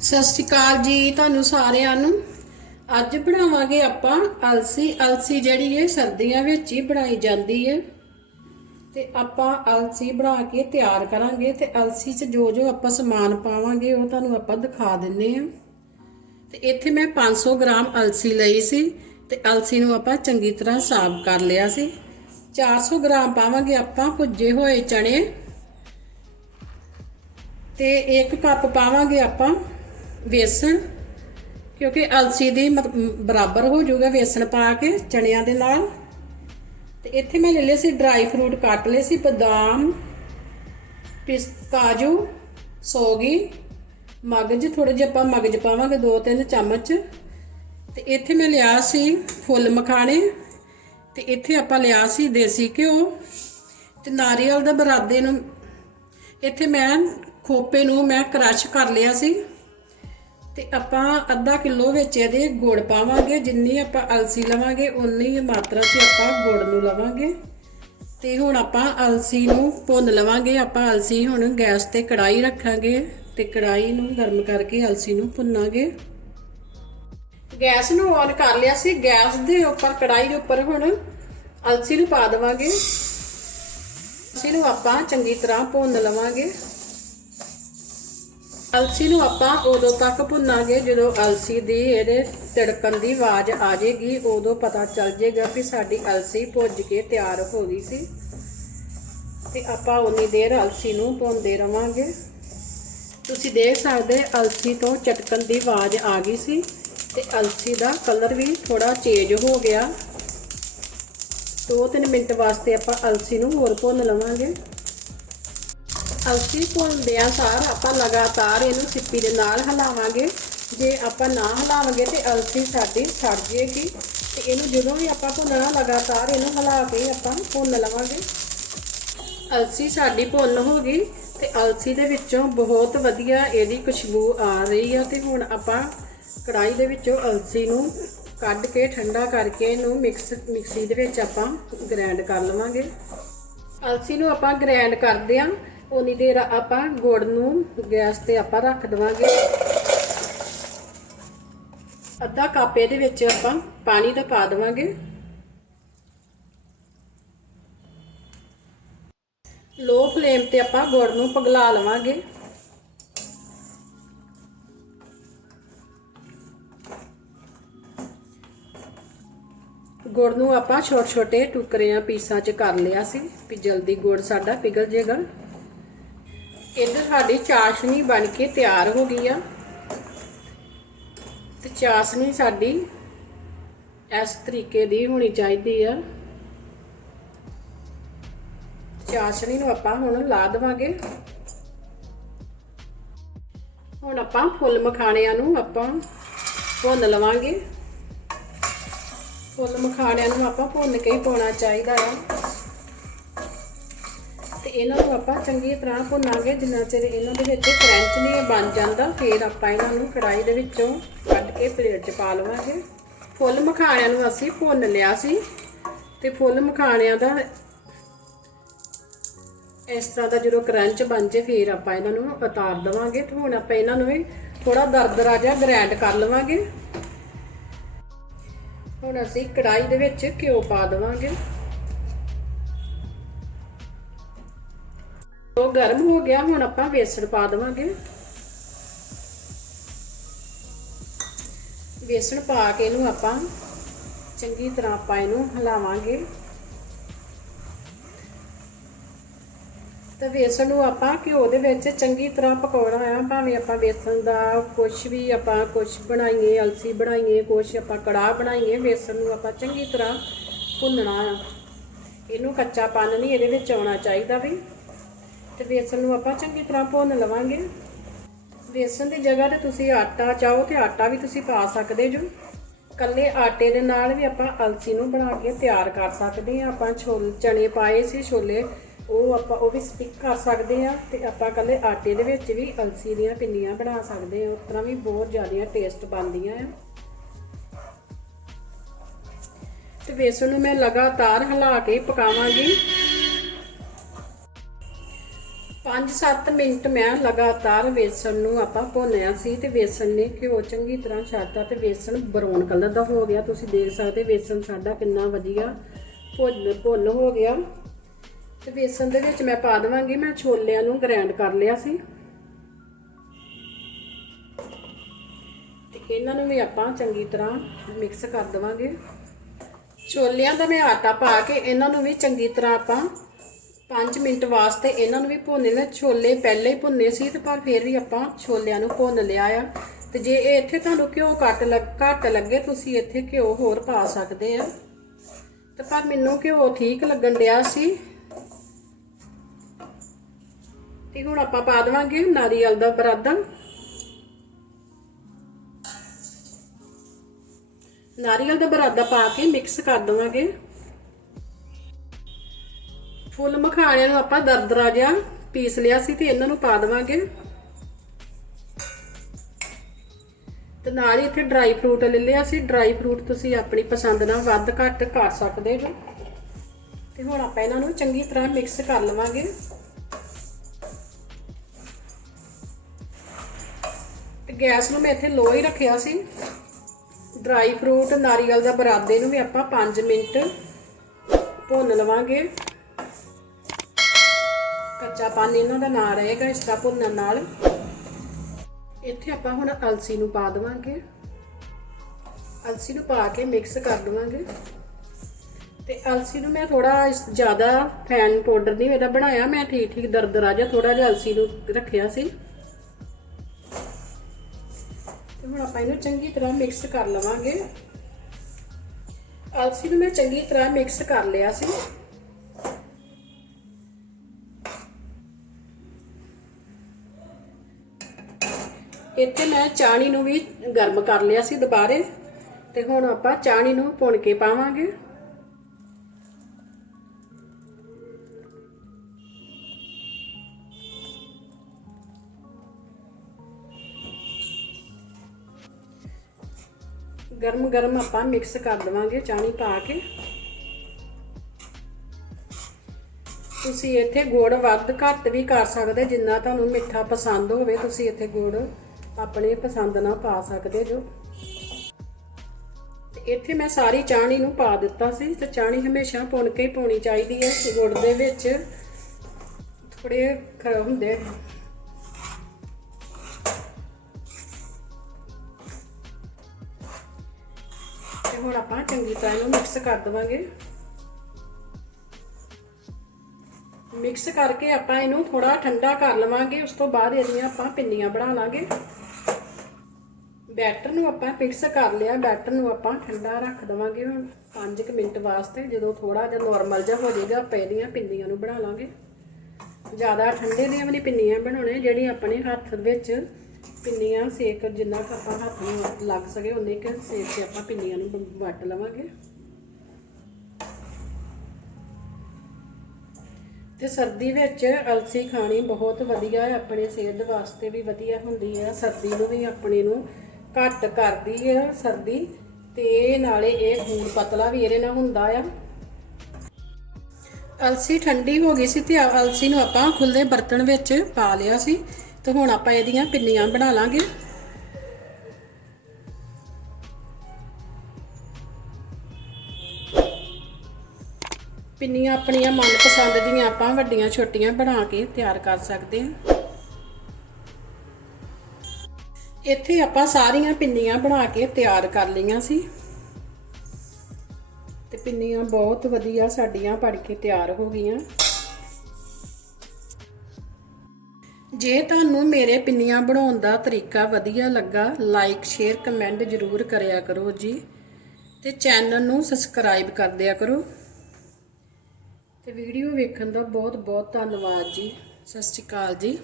ਸਤਿ ਸ਼੍ਰੀ ਅਕਾਲ ਜੀ ਤੁਹਾਨੂੰ ਸਾਰਿਆਂ ਨੂੰ। ਅੱਜ ਬਣਾਵਾਂਗੇ ਆਪਾਂ ਅਲਸੀ। ਅਲਸੀ ਜਿਹੜੀ ਹੈ ਸਰਦੀਆਂ ਵਿੱਚ ਹੀ ਬਣਾਈ ਜਾਂਦੀ ਹੈ। ਤੇ ਆਪਾਂ ਅਲਸੀ ਬਣਾ ਕੇ ਤਿਆਰ ਕਰਾਂਗੇ ਤੇ ਅਲਸੀ 'ਚ ਜੋ ਜੋ ਆਪਾਂ ਸਮਾਨ ਪਾਵਾਂਗੇ ਉਹ ਤੁਹਾਨੂੰ ਆਪਾਂ ਦਿਖਾ ਦਿੰਨੇ ਆ। ਤੇ ਇੱਥੇ ਮੈਂ 500 ਗ੍ਰਾਮ ਅਲਸੀ ਲਈ ਸੀ ਤੇ ਅਲਸੀ ਨੂੰ ਆਪਾਂ ਚੰਗੀ ਤਰ੍ਹਾਂ ਸਾਫ਼ ਕਰ ਲਿਆ ਸੀ। 400 ਗ੍ਰਾਮ ਪਾਵਾਂਗੇ ਆਪਾਂ ਭੁੱਜੇ ਹੋਏ ਚਣੇ ਤੇ 1 ਕੱਪ ਪਾਵਾਂਗੇ ਆਪਾਂ ਵੇਸਣ, ਕਿਉਂਕਿ ਅਲਸੀ ਦੀ ਮਤ- ਬਰਾਬਰ ਹੋ ਜਾਊਗਾ ਵੇਸਣ ਪਾ ਕੇ ਚਣਿਆਂ ਦੇ ਨਾਲ। ਤੇ ਇੱਥੇ ਮੈਂ ਲੈ ਲਏ ਸੀ ਡਰਾਈ ਫਰੂਟ ਕੱਟ ਲਏ ਸੀ ਬਦਾਮ, ਪਿਸ, ਕਾਜੂ, ਸੋਗੀ, ਮਗਜ ਥੋੜੇ ਜਿਹਾ ਆਪਾਂ ਮਗਜ ਪਾਵਾਂਗੇ 2-3 ਚਮਚ। ਤੇ ਇੱਥੇ ਮੈਂ ਲਿਆ ਸੀ ਫੁੱਲ ਮਖਾਣੇ। ਤੇ ਇੱਥੇ ਆਪਾਂ ਲਿਆ ਸੀ ਦੇਸੀ ਘਿਓ। ਤੇ ਨਾਰੀਅਲ ਦਾ ਬਰਾਦੇ ਨੂੰ, ਇੱਥੇ ਮੈਂ ਖੋਪੇ ਨੂੰ ਮੈਂ ਕ੍ਰਸ਼ ਕਰ ਲਿਆ ਸੀ। ਤੇ ਆਪਾਂ ਅੱਧਾ ਕਿਲੋ ਵਿੱਚ ਇਹਦੇ ਗੁੜ ਪਾਵਾਂਗੇ, ਜਿੰਨੀ ਆਪਾਂ ਅਲਸੀ ਲਵਾਂਗੇ ਉਨੀ ਹੀ ਮਾਤਰਾ 'ਚ ਆਪਾਂ ਗੁੜ ਨੂੰ ਲਵਾਂਗੇ। ਤੇ ਹੁਣ ਆਪਾਂ ਅਲਸੀ ਨੂੰ ਭੁੰਨ ਲਵਾਂਗੇ। ਆਪਾਂ ਅਲਸੀ ਹੁਣ ਗੈਸ ਤੇ ਕੜਾਈ ਰੱਖਾਂਗੇ ਤੇ ਕੜਾਈ ਨੂੰ ਗਰਮ ਕਰਕੇ ਅਲਸੀ ਨੂੰ ਭੁੰਨਾਂਗੇ। ਗੈਸ ਨੂੰ ਔਨ ਕਰ ਲਿਆ ਸੀ। ਗੈਸ ਦੇ ਉੱਪਰ ਕੜਾਈ ਦੇ ਉੱਪਰ ਹੁਣ ਅਲਸੀ ਨੂੰ ਪਾ ਦੇਵਾਂਗੇ। ਅਲਸੀ ਨੂੰ ਆਪਾਂ ਚੰਗੀ ਤਰ੍ਹਾਂ ਭੁੰਨ ਲਵਾਂਗੇ। ਅਲਸੀ ਨੂੰ ਆਪਾਂ ਉਦੋਂ ਤੱਕ ਭੁੰਨਾਂਗੇ ਜਦੋਂ ਅਲਸੀ ਦੀ ਇਹਦੇ ਤੜਕਣ ਦੀ ਆਵਾਜ਼ ਆ ਜਾਏਗੀ, ਉਦੋਂ ਪਤਾ ਚੱਲ ਜਾਏਗਾ ਕਿ ਸਾਡੀ ਅਲਸੀ ਭੁੱਜ ਕੇ ਤਿਆਰ ਹੋ ਗਈ ਸੀ। ਤੇ ਆਪਾਂ ਉਨੀ ਦੇਰ ਅਲਸੀ ਨੂੰ ਭੁੰਨਦੇ ਰਵਾਂਗੇ। ਤੁਸੀਂ ਦੇਖ ਸਕਦੇ ਅਲਸੀ ਤੋਂ ਚਟਕਣ ਦੀ ਆਵਾਜ਼ ਆ ਗਈ ਸੀ ਤੇ ਅਲਸੀ ਦਾ ਕਲਰ ਵੀ ਥੋੜਾ ਚੇਂਜ ਹੋ ਗਿਆ। 2-3 ਮਿੰਟ ਵਾਸਤੇ ਆਪਾਂ ਅਲਸੀ ਨੂੰ ਹੋਰ ਭੁੰਨ ਲਵਾਂਗੇ। ਅਲਸੀ ਭੁੰਨਦਿਆਂ ਸਾਰ ਆਪਾਂ ਲਗਾਤਾਰ ਇਹਨੂੰ ਸਿੱਪੀ ਦੇ ਨਾਲ ਹਿਲਾਵਾਂਗੇ। ਜੇ ਆਪਾਂ ਨਾ ਹਿਲਾਵਾਂਗੇ ਤੇ ਅਲਸੀ ਸਾਡੀ ਸੜ ਜਾਏਗੀ ਤੇ ਇਹਨੂੰ ਜਦੋਂ ਵੀ ਆਪਾਂ ਭੁੰਨਣਾ, ਲਗਾਤਾਰ ਇਹਨੂੰ ਹਿਲਾ ਕੇ ਆਪਾਂ ਭੁੰਨ ਲਵਾਂਗੇ। ਅਲਸੀ ਸਾਡੀ ਭੁੰਨ ਹੋ ਗਈ ਤੇ ਅਲਸੀ ਦੇ ਵਿੱਚੋਂ ਬਹੁਤ ਵਧੀਆ ਇਹਦੀ ਖੁਸ਼ਬੂ ਆ ਰਹੀ ਆ ਤੇ ਹੁਣ ਆਪਾਂ ਕੜਾਈ ਦੇ ਵਿੱਚੋਂ ਅਲਸੀ ਨੂੰ ਕੱਢ ਕੇ ਠੰਡਾ ਕਰਕੇ ਇਹਨੂੰ ਮਿਕਸ, ਮਿਕਸੀ ਦੇ ਵਿੱਚ ਆਪਾਂ ਗ੍ਰਾਈਂਡ ਕਰ ਲਵਾਂਗੇ। ਅਲਸੀ ਨੂੰ ਆਪਾਂ ਗ੍ਰਾਈਂਡ ਕਰਦੇ ਆਂ ਉਨੀ ਦੇਰ ਆਪਾਂ ਗੁੜ ਨੂੰ ਗੈਸ ਤੇ ਆਪਾਂ ਰੱਖ ਦਵਾਂਗੇ। ਅੱਧਾ ਕੱਪ ਇਹਦੇ ਵਿੱਚ ਆਪਾਂ ਪਾਣੀ ਦਾ ਪਾ ਦਵਾਂਗੇ। ਲੋ ਫਲੇਮ ਤੇ ਆਪਾਂ ਗੁੜ ਨੂੰ ਪਗਲਾ ਲਵਾਂਗੇ। ਗੁੜ ਨੂੰ ਆਪਾਂ ਛੋਟੇ ਛੋਟੇ ਟੁਕੜਿਆਂ, ਪੀਸਾਂ 'ਚ ਕਰ ਲਿਆ ਸੀ ਵੀ ਜਲਦੀ ਗੁੜ ਸਾਡਾ ਪਿਘਲ ਜੇਗਾ। ਇੱਧਰ ਸਾਡੀ ਚਾਸ਼ਨੀ ਬਣ ਕੇ ਤਿਆਰ ਹੋ ਗਈ ਆ। ਤੇ ਚਾਸ਼ਨੀ ਸਾਡੀ ਇਸ ਤਰੀਕੇ ਦੀ ਹੋਣੀ ਚਾਹੀਦੀ ਆ। ਚਾਸ਼ਨੀ ਨੂੰ ਆਪਾਂ ਹੁਣ ਲਾ ਦੇਵਾਂਗੇ। ਹੁਣ ਆਪਾਂ ਫੁੱਲ ਮਖਾਣਿਆਂ ਨੂੰ ਆਪਾਂ ਭੁੰਨ ਲਵਾਂਗੇ। ਫੁੱਲ ਮਖਾਣਿਆਂ ਨੂੰ ਆਪਾਂ ਭੁੰਨ ਕੇ ਹੀ ਪਾਉਣਾ ਚਾਹੀਦਾ ਆ। ਇਹਨਾਂ ਨੂੰ ਆਪਾਂ ਚੰਗੀ ਤਰ੍ਹਾਂ ਭੁੰਨਾਂਗੇ ਜਿੰਨਾ ਚਿਰ ਇਹਨਾਂ ਦੇ ਵਿੱਚ ਕਰੰਚ ਨਹੀਂ ਬਣ ਜਾਂਦਾ, ਫਿਰ ਆਪਾਂ ਇਹਨਾਂ ਨੂੰ ਕੜਾਈ ਦੇ ਵਿੱਚੋਂ ਕੱਢ ਕੇ ਪਲੇਟ 'ਚ ਪਾ ਲਵਾਂਗੇ। ਫੁੱਲ ਮਖਾਣਿਆਂ ਨੂੰ ਅਸੀਂ ਭੁੰਨ ਲਿਆ ਸੀ ਤੇ ਫੁੱਲ ਮਖਾਣਿਆਂ ਦਾ ਇਸ ਤਰ੍ਹਾਂ ਦਾ ਜਦੋਂ ਕਰੰਚ ਬਣ ਜੇ, ਫਿਰ ਆਪਾਂ ਇਹਨਾਂ ਨੂੰ ਉਤਾਰ ਦਵਾਂਗੇ ਤੇ ਹੁਣ ਆਪਾਂ ਇਹਨਾਂ ਨੂੰ ਵੀ ਥੋੜਾ ਦਰਦਰਾ ਜਿਹਾ ਗ੍ਰਾਈਂਡ ਕਰ ਲਵਾਂਗੇ। ਹੁਣ ਅਸੀਂ ਕੜਾਈ ਦੇ ਵਿੱਚ ਘਿਓ ਪਾ ਦਵਾਂਗੇ। ਉਹ ਗਰਮ ਹੋ ਗਿਆ, ਹੁਣ ਆਪਾਂ ਵੇਸਣ ਪਾ ਦੇਵਾਂਗੇ। ਵੇਸਣ ਪਾ ਕੇ ਇਹਨੂੰ ਆਪਾਂ ਚੰਗੀ ਤਰ੍ਹਾਂ ਆਪਾਂ ਇਹਨੂੰ ਹਿਲਾਵਾਂਗੇ। ਤੇ ਵੇਸਣ ਨੂੰ ਆਪਾਂ ਘਿਓ ਦੇ ਵਿੱਚ ਚੰਗੀ ਤਰ੍ਹਾਂ ਪਕਾਉਣਾ ਆ, ਭਾਵੇਂ ਆਪਾਂ ਵੇਸਣ ਦਾ ਕੁਝ ਵੀ ਆਪਾਂ ਕੁਝ ਬਣਾਈਏ, ਅਲਸੀ ਬਣਾਈਏ ਕੁਝ ਆਪਾਂ ਕੜਾਹ ਬਣਾਈਏ, ਵੇਸਣ ਨੂੰ ਆਪਾਂ ਚੰਗੀ ਤਰ੍ਹਾਂ ਭੁੰਨਣਾ ਆ। ਇਹਨੂੰ ਕੱਚਾ ਪਨ ਨਹੀਂ ਇਹਦੇ ਵਿੱਚ ਆਉਣਾ ਚਾਹੀਦਾ ਵੀ। ਤੇ ਵੇਸਣ ਨੂੰ ਆਪਾਂ ਚੰਗੀ ਤਰ੍ਹਾਂ ਭੁੰਨ ਲਵਾਂਗੇ। ਵੇਸਣ ਦੀ ਜਗ੍ਹਾ ਤੇ ਤੁਸੀਂ ਆਟਾ ਚਾਹੋ ਤੇ ਆਟਾ ਵੀ ਤੁਸੀਂ ਪਾ ਸਕਦੇ ਜੋ। ਕੱਲੇ ਆਟੇ ਦੇ ਨਾਲ ਵੀ ਆਪਾਂ ਅਲਸੀ ਨੂੰ ਬਣਾ ਕੇ ਤਿਆਰ ਕਰ ਸਕਦੇ ਆ ਆਪਾਂ ਛੋਲੇ ਚਣੇ ਪਾਏ ਸੀ ਛੋਲੇ, ਉਹ ਆਪਾਂ, ਉਹ ਵੀ ਸਟਿਕ ਕਰ ਸਕਦੇ ਆ ਤੇ ਆਪਾਂ ਕੱਲੇ ਆਟੇ ਦੇ ਵਿੱਚ ਵੀ ਅਲਸੀ ਦੀਆਂ ਪਿੰਨੀਆਂ ਬਣਾ ਸਕਦੇ ਆ ਉਸ ਤਰ੍ਹਾਂ ਵੀ ਬਹੁਤ ਜ਼ਿਆਦਾ ਟੇਸਟ ਬਣਦੀਆਂ ਆ। ਤੇ ਵੇਸਣ ਨੂੰ ਮੈਂ ਲਗਾਤਾਰ ਹਿਲਾ ਕੇ ਪਕਾਵਾਂਗੀ। 5-7 ਮਿੰਟ ਮੈਂ ਲਗਾਤਾਰ ਵੇਸਣ ਨੂੰ ਆਪਾਂ ਭੁੰਨਿਆ ਸੀ ਤੇ ਵੇਸਣ ਨੇ ਘਿਓ ਚੰਗੀ ਤਰ੍ਹਾਂ ਛੱਡਤਾ ਤੇ ਵੇਸਣ ਬਰਾਊਨ ਕਲਰ ਦਾ ਹੋ ਗਿਆ। ਤੁਸੀਂ ਦੇਖ ਸਕਦੇ ਵੇਸਣ ਸਾਡਾ ਕਿੰਨਾ ਵਧੀਆ ਭੁੰਨ ਭੁੰਨ ਹੋ ਗਿਆ। ਤੇ ਵੇਸਣ ਦੇ ਵਿੱਚ ਮੈਂ ਪਾ ਦੇਵਾਂਗੀ, ਮੈਂ ਛੋਲਿਆਂ ਨੂੰ ਗ੍ਰਾਈਂਡ ਕਰ ਲਿਆ ਸੀ। ਤੇ ਇਹਨਾਂ ਨੂੰ ਵੀ ਆਪਾਂ ਚੰਗੀ ਤਰ੍ਹਾਂ ਮਿਕਸ ਕਰ ਦੇਵਾਂਗੇ। ਛੋਲਿਆਂ ਦਾ ਮੈਂ ਆਟਾ ਪਾ ਕੇ ਇਹਨਾਂ ਨੂੰ ਵੀ ਚੰਗੀ ਤਰ੍ਹਾਂ ਆਪਾਂ 5 ਮਿੰਟ ਵਾਸਤੇ ਇਹਨਾਂ ਨੂੰ ਵੀ ਭੁੰਨ ਲੈਣਾ ਛੋਲੇ ਪਹਿਲੇ ਹੀ ਭੁੰਨੇ ਸੀ ਤੇ ਪਰ ਫਿਰ ਵੀ ਆਪਾਂ ਛੋਲਿਆਂ ਨੂੰ ਭੁੰਨ ਲਿਆ ਆ। ਤੇ ਜੇ ਇਹ ਇੱਥੇ ਤੁਹਾਨੂੰ ਘਿਓ ਕੱਟ ਲੱਗ, ਘੱਟ ਲੱਗੇ, ਤੁਸੀਂ ਇੱਥੇ ਘਿਓ ਹੋਰ ਪਾ ਸਕਦੇ ਆ। ਤੇ ਪਰ ਮੈਨੂੰ ਘਿਓ ਠੀਕ ਲੱਗਣ ਡਿਆ ਸੀ। ਤੇ ਹੁਣ ਆਪਾਂ ਪਾ ਦੇਵਾਂਗੇ ਨਾਰੀਅਲ ਦਾ ਬਰਾਦਾ। ਨਾਰੀਅਲ ਦਾ ਬਰਾਦਾ ਪਾ ਕੇ ਮਿਕਸ ਕਰ ਦੇਵਾਂਗੇ। ਫੁੱਲ ਮਖਾਣਿਆਂ ਨੂੰ ਆਪਾਂ ਦਰਦਰਾ ਜਿਹਾ ਪੀਸ ਲਿਆ ਸੀ ਤੇ ਇਹਨਾਂ ਨੂੰ ਪਾ ਦੇਵਾਂਗੇ। ਤੇ ਨਾਲ ਹੀ ਇੱਥੇ ਡਰਾਈ ਫਰੂਟ ਲੈ ਲਿਆ ਸੀ। ਡਰਾਈ ਫਰੂਟ ਤੁਸੀਂ ਆਪਣੀ ਪਸੰਦ ਨਾਲ ਵੱਧ ਘੱਟ ਕਰ ਸਕਦੇ ਹੋ। ਤੇ ਹੁਣ ਆਪਾਂ ਇਹਨਾਂ ਨੂੰ ਚੰਗੀ ਤਰ੍ਹਾਂ ਮਿਕਸ ਕਰ ਲਵਾਂਗੇ। ਤੇ ਗੈਸ ਨੂੰ ਮੈਂ ਇੱਥੇ ਲੋ ਹੀ ਰੱਖਿਆ ਸੀ। ਡਰਾਈ ਫਰੂਟ ਨਾਰੀਅਲ ਦਾ ਬਰਾਦੇ ਨੂੰ ਵੀ ਆਪਾਂ 5 ਮਿੰਟ ਭੁੰਨ ਲਵਾਂਗੇ। ਕੱਚਾ ਪਾਣੀ ਇਹਨਾਂ ਦਾ ਨਾਂ ਰਹੇਗਾ ਇਸ ਤਰ੍ਹਾਂ ਭੁੰਨਣ ਨਾਲ। ਇੱਥੇ ਆਪਾਂ ਹੁਣ ਅਲਸੀ ਨੂੰ ਪਾ ਦੇਵਾਂਗੇ। ਅਲਸੀ ਨੂੰ ਪਾ ਕੇ ਮਿਕਸ ਕਰ ਦੇਵਾਂਗੇ। ਤੇ ਅਲਸੀ ਨੂੰ ਮੈਂ ਥੋੜਾ ਜ਼ਿਆਦਾ ਫੈਨ ਪਾਊਡਰ ਨਹੀਂ ਮੇਰਾ ਬਣਾਇਆ, ਮੈਂ ਠੀਕ ਠੀਕ ਦਰਦਰਾ ਜਿਹਾ ਥੋੜਾ ਜਿਹਾ ਅਲਸੀ ਨੂੰ ਰੱਖਿਆ ਸੀ। ਤੇ ਹੁਣ ਆਪਾਂ ਇਹਨੂੰ ਚੰਗੀ ਤਰ੍ਹਾਂ ਮਿਕਸ ਕਰ ਲਵਾਂਗੇ। ਅਲਸੀ ਨੂੰ ਮੈਂ ਚੰਗੀ ਤਰ੍ਹਾਂ ਮਿਕਸ ਕਰ ਲਿਆ ਸੀ। ਇੱਥੇ ਮੈਂ ਚਾਣੀ ਨੂੰ ਵੀ ਗਰਮ ਕਰ ਲਿਆ ਸੀ ਦੁਬਾਰੇ, ਤੇ ਹੁਣ ਆਪਾਂ ਚਾਣੀ ਨੂੰ ਭੁੰਨ ਕੇ ਪਾਵਾਂਗੇ। ਗਰਮ ਗਰਮ ਆਪਾਂ ਮਿਕਸ ਕਰ ਦਵਾਂਗੇ ਚਾਣੀ ਪਾ ਕੇ। ਤੁਸੀਂ ਇੱਥੇ ਗੁੜ ਵੱਧ ਘੱਟ ਵੀ ਕਰ ਸਕਦੇ, ਜਿੰਨਾ ਤੁਹਾਨੂੰ ਮਿੱਠਾ ਪਸੰਦ ਹੋਵੇ, ਤੁਸੀਂ ਇੱਥੇ ਗੁੜ ਆਪਣੇ ਪਸੰਦ ਨਾਲ ਪਾ ਸਕਦੇ ਜੋ। ਇੱਥੇ ਮੈਂ ਸਾਰੀ ਚਾਹਣੀ ਨੂੰ ਪਾ ਦਿੱਤਾ ਸੀ ਤੇ ਚਾਣੀ ਹਮੇਸ਼ਾ ਭੁੰਨ ਕੇ ਹੀ ਪਾਉਣੀ ਚਾਹੀਦੀ ਹੈ। ਗੁੜ ਦੇ ਵਿੱਚ ਥੋੜੇ ਖਰਾਬ ਹੁੰਦੇ ਤੇ ਹੁਣ ਆਪਾਂ ਚੰਗੀ ਤਰ੍ਹਾਂ ਇਹਨੂੰ ਮਿਕਸ ਕਰ ਦਵਾਂਗੇ। ਮਿਕਸ ਕਰਕੇ ਆਪਾਂ ਇਹਨੂੰ ਥੋੜਾ ਠੰਡਾ ਕਰ ਲਵਾਂਗੇ। ਉਸ ਤੋਂ ਬਾਅਦ ਇਹਦੀਆਂ ਆਪਾਂ ਪਿੰਨੀਆਂ ਬਣਾ ਲਾਂਗੇ। ਬੈਟਰ ਨੂੰ ਆਪਾਂ ਫਿਕਸ ਕਰ ਲਿਆ, ਬੈਟਰ ਨੂੰ ਆਪਾਂ ਠੰਡਾ ਰੱਖ ਦਵਾਂਗੇ ਹੁਣ 5 ਮਿੰਟ ਵਾਸਤੇ, ਜਦੋਂ ਥੋੜਾ ਜਿਹਾ ਨਾਰਮਲ ਜਿਹਾ ਹੋ ਜਾਏਗਾ, ਆਪਾਂ ਇਹਦੀਆਂ ਪਿੰਨੀਆਂ ਨੂੰ ਬਣਾ ਲਾਂਗੇ। ਜ਼ਿਆਦਾ ਠੰਡੇ ਦੀਆਂ ਵੀ ਨਹੀਂ ਪਿੰਨੀਆਂ ਬਣਾਉਣੇ ਜਿਹੜੀ ਆਪਣੇ ਹੱਥ ਵਿੱਚ ਪਿੰਨੀਆਂ ਸੇਕ ਜਿੰਨਾ ਕੁ ਆਪਾਂ ਹੱਥ ਨੂੰ ਲੱਗ ਸਕੇ ਉਨੇ ਕੁ ਸੇਕ 'ਚ ਆਪਾਂ ਪਿੰਨੀਆਂ ਨੂੰ ਵੱਟ ਲਵਾਂਗੇ। ਤੇ ਸਰਦੀ ਵਿੱਚ ਅਲਸੀ ਖਾਣੀ ਬਹੁਤ ਵਧੀਆ ਹੈ ਆਪਣੇ ਸਿਹਤ ਵਾਸਤੇ ਵੀ ਵਧੀਆ ਹੁੰਦੀ ਹੈ ਸਰਦੀ ਨੂੰ ਵੀ ਆਪਣੇ ਨੂੰ ਘੱਟ ਕਰਦੀ ਹੈ ਸਰਦੀ, ਤੇ ਨਾਲੇ ਇਹ ਖੂਨ ਪਤਲਾ ਵੀ ਇਹਦੇ ਨਾਲ ਹੁੰਦਾ ਆ। ਅਲਸੀ ਠੰਡੀ ਹੋ ਗਈ ਸੀ ਤੇ ਅਲਸੀ ਨੂੰ ਆਪਾਂ ਖੁੱਲੇ ਬਰਤਨ ਵਿੱਚ ਪਾ ਲਿਆ ਸੀ, ਤੇ ਹੁਣ ਆਪਾਂ ਇਹਦੀਆਂ ਪਿੰਨੀਆਂ ਬਣਾ ਲਾਂਗੇ। ਪਿੰਨੀਆਂ ਆਪਣੀਆਂ ਮਨਪਸੰਦ ਦੀਆਂ ਆਪਾਂ ਵੱਡੀਆਂ ਛੋਟੀਆਂ ਬਣਾ ਕੇ ਤਿਆਰ ਕਰ ਸਕਦੇ ਹਾਂ। ਇੱਥੇ ਆਪਾਂ ਸਾਰੀਆਂ ਪਿੰਨੀਆਂ ਬਣਾ ਕੇ ਤਿਆਰ ਕਰ ਲਈਆਂ ਸੀ। ਤੇ ਪਿੰਨੀਆਂ ਬਹੁਤ ਵਧੀਆ ਸਾਡੀਆਂ ਬਣ ਕੇ ਤਿਆਰ ਹੋ ਗਈਆਂ। ਜੇ ਤੁਹਾਨੂੰ ਮੇਰੇ ਪਿੰਨੀਆਂ ਬਣਾਉਣ ਦਾ ਤਰੀਕਾ ਵਧੀਆ ਲੱਗਾ ਲਾਈਕ ਸ਼ੇਅਰ ਕਮੈਂਟ ਜ਼ਰੂਰ ਕਰਿਆ ਕਰੋ ਜੀ। ਤੇ ਚੈਨਲ ਨੂੰ ਸਬਸਕ੍ਰਾਈਬ ਕਰ ਦਿਆ ਕਰੋ। ਤੇ ਵੀਡੀਓ ਵੇਖਣ ਦਾ ਬਹੁਤ ਬਹੁਤ ਧੰਨਵਾਦ ਜੀ। ਸਤਿ ਸ਼੍ਰੀ ਅਕਾਲ ਜੀ।